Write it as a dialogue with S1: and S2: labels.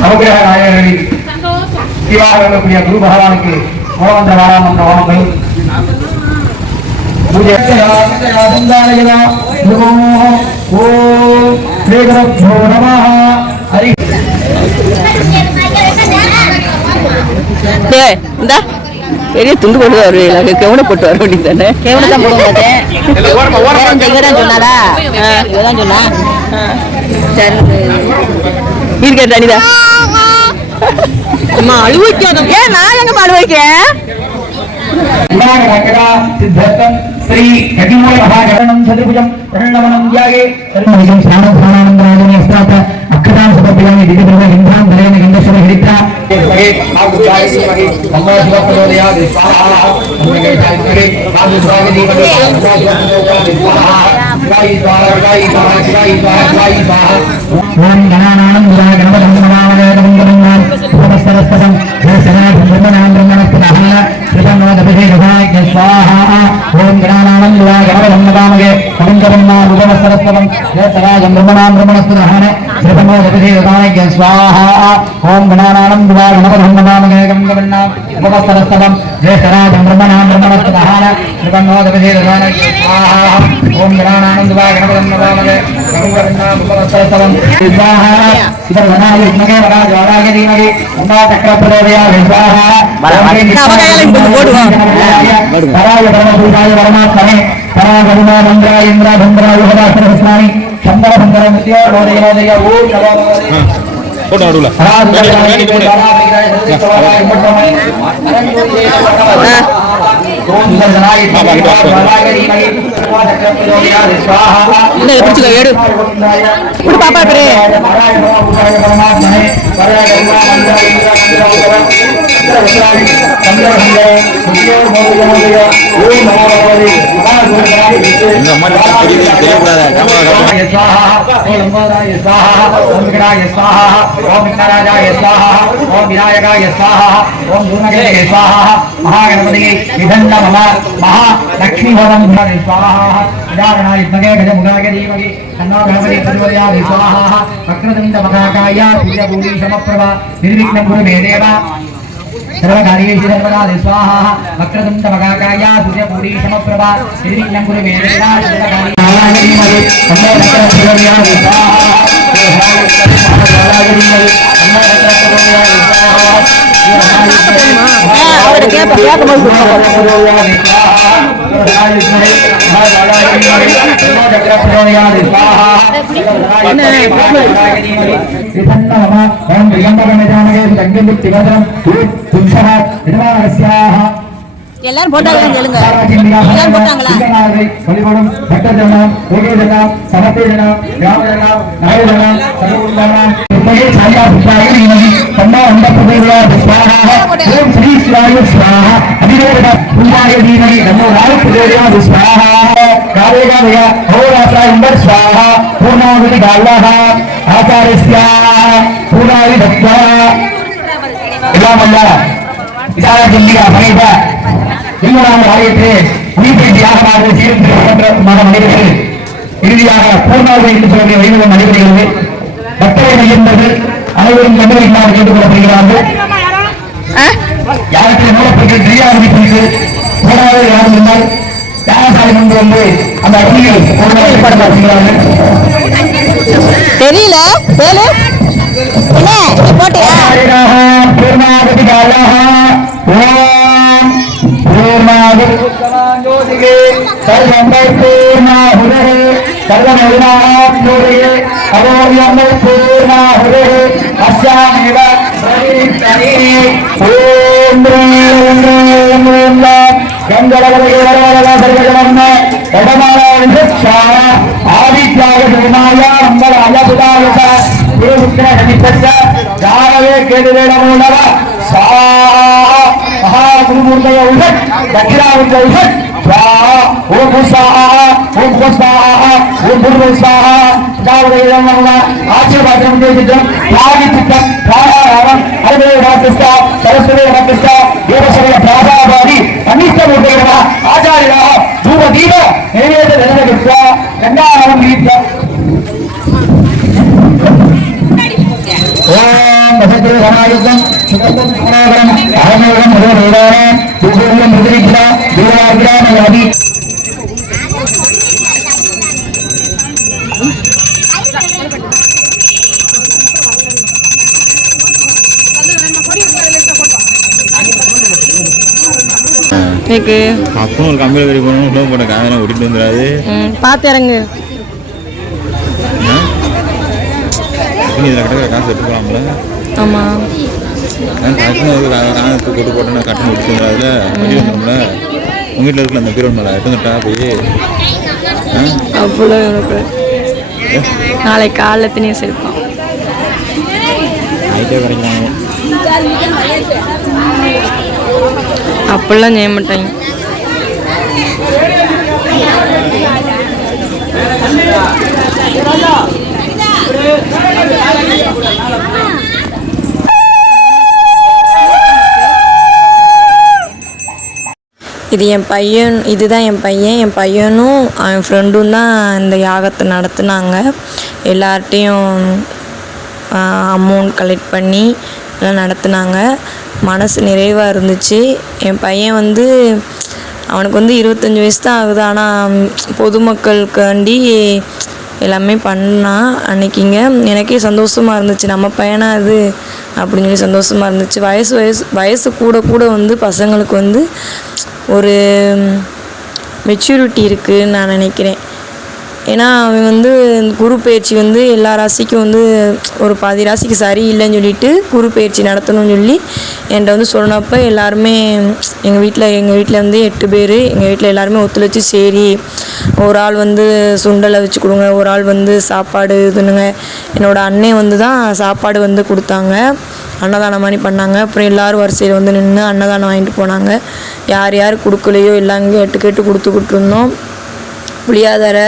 S1: நவகிரக நாயகரின் சிவாக இருக்கக்கூடிய குரு பகவானுக்கு ஓமந்திர வாராமந்திர ஓமங்கள் பூஜை ஓம் ஸ்ரீகுரப்போ நம ஹரி
S2: டேய் இந்தா பெரிய துண்டு போட்டு வருவீங்க கெவனை போட்டு வர வேண்டியது தானே?
S3: கேவலம் தான் போட மாட்டேன் இவதான் சொன்னாரா? இவதான் சொன்னா? சரி.
S2: இருக்க தனிதா அம்மா அழுவைக்காத ஏன் நான் எங்க அழுவ வைக்கேன்
S1: விநாயகரங்கடா சித்தர்த்தம் ஸ்ரீ கதிமூல மகாகரணம் சதுர்புஜம் பிரணவனம் தியாகே. சர்வமிதம் ஸ்நானம் ஸ்நானானந்தராஜனே ஸ்தாப அக்கதாம் சமர்ப்பயாமி திதிபிரம இந்திராம் தரேன கந்தஸ்வர ஹரித்ரா भगे आप जाए से भगे हमारा सबको स्वाहा हमें आप गाई गाई गाई गाई ओम गणानां जय सनातन ब्रह्मणां ब्रह्मणस्तः श्रीतं नमः ధృతమో జపతి ఋతానజ్ఞ స్వాహ! ఓం గణానానం దివా గణపదం నమామగేగం గమన్నా ఉపవస్తరస్తవం. జ్యేష్ఠరాజం బ్రహ్మణాం బ్రహ్మణస్తమహాన ధృతమో జపతి ఋతానజ్ఞ స్వాహ! ఓం గణానానం దివా గణపదం నమామగే పరాయ పరమభూతాయ పరమాత్మనే. పరాగరుణా మంద్రాయ ఇంద్రాభంద్రాయ హృదాశ్రమ స్వామి விஸ்வாமி சந்தர சந்தர முத்தியோதயோதய ஓம் நமோ
S4: போட்டோ நடுவுல అక్షరవశాలి సందర్భంగా ఉద్యోగమౌలిగా ఓం నమో
S1: భగవతి మహాభూతాని లంబోదాయ స్వాహ ఓం విఘ్నాయ స్వాహ ఓం విఘ్నరాజాయ స్వాహ ఓం వినాయకాయ స్వాహ ఓం భూమగే స్వాహ మహాకాయ సూర్యభూమి సమప్రభ నిర్విఘ్నం గురు మే सर्वकार्येश्वरपदादि स्वाहा वक्रतुण्डमकाकाया सूर्यपूरीशमप्रभा श्रीलिङ्गं कुरु
S2: स्वाहा
S3: எல்லாரும் போட்டாங்களா கேளுங்க. எல்லாரும் போட்டாங்களா?
S1: வழிபடும் பட்டஜனம் ஓகேஜனம் சமத்தேஜனம் கிராமஜனம் சர்வகுண்டனம் சாயா புத்தாய அந்த ஓம் ஸ்ரீ தீமகி ராய காலே காலய ஹோராத்ரா இம்பர் ஸ்வாஹா. பூர்ணாவதி காலஹ. ஆச்சாரஸ்யா. பூர்ணாதி தத்வா. இல்லாமல்ல விசார ஜில்லியா மனித இன்னொரு ஆலயத்து சீர்திருத்த மத மனிதர்கள் இறுதியாக பூர்ணாவது என்று சொல்லக்கூடிய வைணவம் நடைபெறுகிறது. பக்தர்கள் என்பது அனைவரும் தமிழ் இல்லாமல் கேட்டுக் கொள்ளப்படுகிறார்கள். யாருக்கு மூலப்பட்டு தெரியாத யாரும் இருந்தால் தியாகசாலை கொண்டு வந்து அந்த அக்னியில் ஒரு ஏற்பாடு செய்கிறார்கள்
S3: தெரியல கேளு என்ன போட்டியா
S1: ஓம் ஜோதிகே சர்வம்பை ಜಾಲವೇ ಕೇಳಿಬೇಡ ನೋಡವ ಮಹಾಗುರುಮೂರ್ತಿಯ ಉಷತ್ ದಕ್ಷಿಣಾವೃತ ಉಷತ್ ಸ್ವಾಹ ಓಂ ಸ್ವಾಹ ఓం స్వాహ ఓం పూర్వ స్వాహ జాగ్రత్త ఆశీర్వాదం చేసిద్దాం ప్రాణి చిత్తం ప్రాణారామం హరిదేవి వర్తిస్తా సరస్వతి వర్తిస్తా அனிஷ்டமூர்த்தய நம ஆச்சாரியா தூப தீப நைவேத நிலநகிருத்வா கண்டாரம் ரீத்யா ஓம் வசதி சமாயுகம் சுத்தம் சுமனோகரம் ஆரோகம் முருகேதாரம் துர்கம் முதிரிக்ஷா தூராகிராமயாதி
S2: கேக்கு
S4: அப்பவும் ஒரு கம்பியில் கறி போகணும் உள்ள போட்ட காதெல்லாம் ஓட்டிட்டு வந்துடாது.
S2: பார்த்து இறங்கு.
S4: இதில் கிட்ட காசு எடுத்துக்கலாம்ல
S2: ஆமாம்
S4: கட்டணம். ஒரு காணத்து கொட்டு போட்டேன்னா கட்டணம் ஓட்டிட்டு வந்துடாதுல வழி வந்துடும்ல? உங்கள் வீட்டில் இருக்கல அந்த பீரோன் மேலே எட்டு வந்துட்டா போய்
S2: அவ்வளோ எனக்கு நாளைக்கு காலைல தினியை சேர்ப்பான்
S4: நைட்டே கிடைக்கலாம்
S2: அப்படிலாம் செய்ய மாட்டாங்க. இது என் பையன் இதுதான் என் பையன் என் பையனும் என் ஃப்ரெண்டும் தான் இந்த யாகத்தை நடத்துனாங்க. எல்லார்ட்டையும் அமௌண்ட் கலெக்ட் பண்ணி எல்லாம் நடத்துனாங்க. மனசு நிறைவாக இருந்துச்சு. என் பையன் வந்து அவனுக்கு வந்து இருபத்தஞ்சி வயசு தான் ஆகுது. ஆனால் பொதுமக்களுக்காண்டி எல்லாமே பண்ணான் அன்னைக்கிங்க எனக்கே சந்தோஷமாக இருந்துச்சு. நம்ம பையனா அது அப்படின்னு சொல்லி சந்தோஷமாக இருந்துச்சு. வயசு வயசு வயசு கூட கூட வந்து பசங்களுக்கு வந்து ஒரு மெச்சூரிட்டி இருக்குன்னு நான் நினைக்கிறேன். ஏன்னா அவன் வந்து இந்த குரு பயிற்சி வந்து எல்லா ராசிக்கும் வந்து ஒரு பாதி ராசிக்கு சரி இல்லைன்னு சொல்லிட்டு குரு பயிற்சி நடத்தணும்னு சொல்லி என்கிட்ட வந்து சொன்னப்போ எல்லாருமே எங்கள் வீட்டில் எங்கள் வீட்டில் வந்து எட்டு பேர். எங்கள் வீட்டில் எல்லாருமே ஒத்துழைச்சி சரி ஒரு ஆள் வந்து சுண்டலை வச்சு கொடுங்க ஒரு ஆள் வந்து சாப்பாடு இதுனுங்க என்னோடய அண்ணன் வந்து தான் சாப்பாடு வந்து கொடுத்தாங்க. அன்னதானம் மாதிரி பண்ணாங்க. அப்புறம் எல்லாரும் வரிசையில் வந்து நின்று அன்னதானம் வாங்கிட்டு போனாங்க. யார் யார் கொடுக்கலையோ எல்லாங்க எட்டு கேட்டு கொடுத்துக்கிட்டு இருந்தோம். புளியாதரை